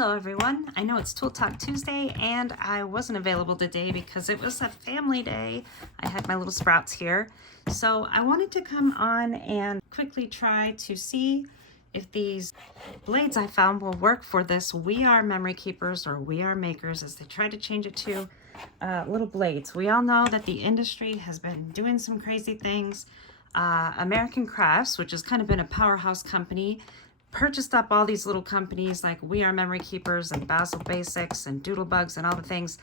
Hello everyone. I know it's Tool Talk Tuesday and I wasn't available today because it was a family day. I had my little sprouts here. So I wanted to come on and quickly try to see if these blades I found will work for this We Are Memory Keepers, or We Are Makers, as they try to change it to little blades. We all know that the industry has been doing some crazy things. American Crafts, which has kind of been a powerhouse company, purchased up all these little companies like We Are Memory Keepers and Basil Basics and Doodlebugs and all the things.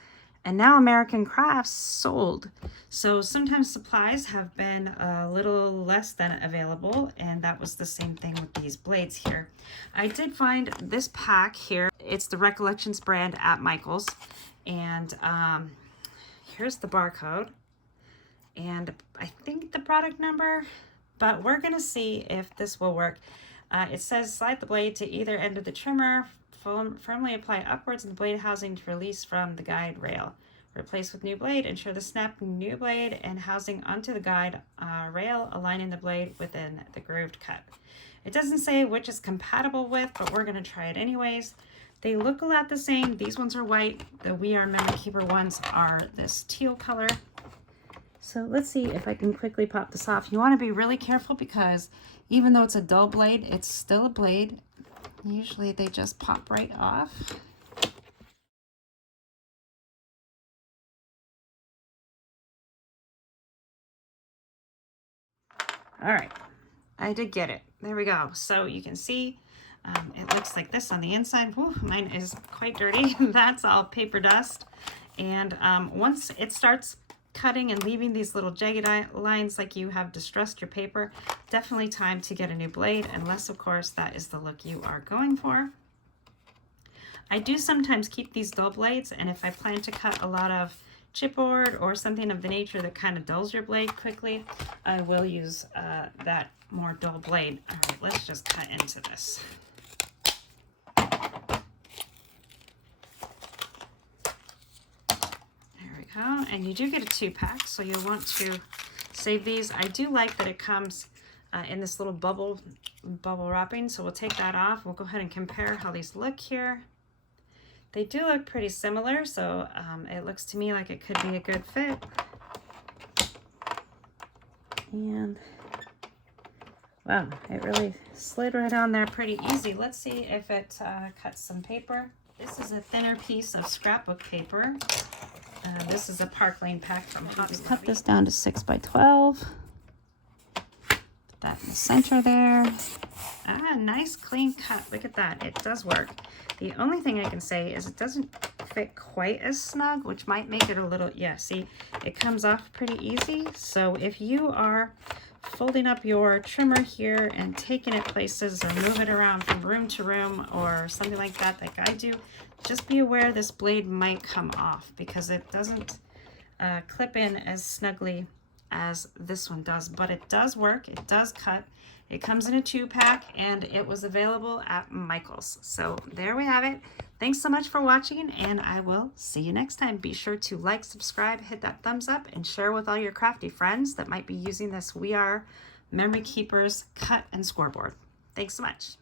And now American Crafts sold. So sometimes supplies have been a little less than available, and that was the same thing with these blades here. I did find this pack here. It's the Recollections brand at Michael's. And here's the barcode. And I think the product number, but we're gonna see if this will work. It says slide the blade to either end of the trimmer, firmly apply upwards in the blade housing to release from the guide rail. Replace with new blade, ensure the snap new blade and housing onto the guide rail, aligning the blade within the grooved cut. It doesn't say which is compatible with, but we're gonna try it anyways. They look a lot the same. These ones are white. The We Are Memory Keeper ones are this teal color. So let's see if I can quickly pop this off. You want to be really careful because even though it's a dull blade, it's still a blade. Usually they just pop right off. All right, I did get it. There we go. So you can see it looks like this on the inside. Whew, mine is quite dirty. That's all paper dust. And once it starts cutting and leaving these little jagged lines like you have distressed your paper, definitely time to get a new blade, unless of course that is the look you are going for. I do sometimes keep these dull blades, and if I plan to cut a lot of chipboard or something of the nature that kind of dulls your blade quickly, I will use that more dull blade. All right, let's just cut into this. And you do get a 2-pack, so you'll want to save these. I do like that it comes in this little bubble wrapping, so we'll take that off. We'll go ahead and compare how these look here. They do look pretty similar, so it looks to me like it could be a good fit. And wow, it really slid right on there pretty easy. Let's see if it cuts some paper. This is a thinner piece of scrapbook paper. This is a Park Lane pack from Hobby Lobby. Cut this down to 6 by 12. Put that in the center there. Nice clean cut. Look at that. It does work. The only thing I can say is it doesn't fit quite as snug, which might make it a little, yeah, see, it comes off pretty easy. So if you are folding up your trimmer here and taking it places or move it around from room to room or something like that I do, just be aware this blade might come off because it doesn't clip in as snugly as this one does, but it does work. It does cut. It comes in a 2-pack and it was available at Michael's. So there we have it. Thanks so much for watching, and I will see you next time. Be sure to like, subscribe, hit that thumbs up, and share with all your crafty friends that might be using this We Are Memory Keepers cut and scoreboard. Thanks so much.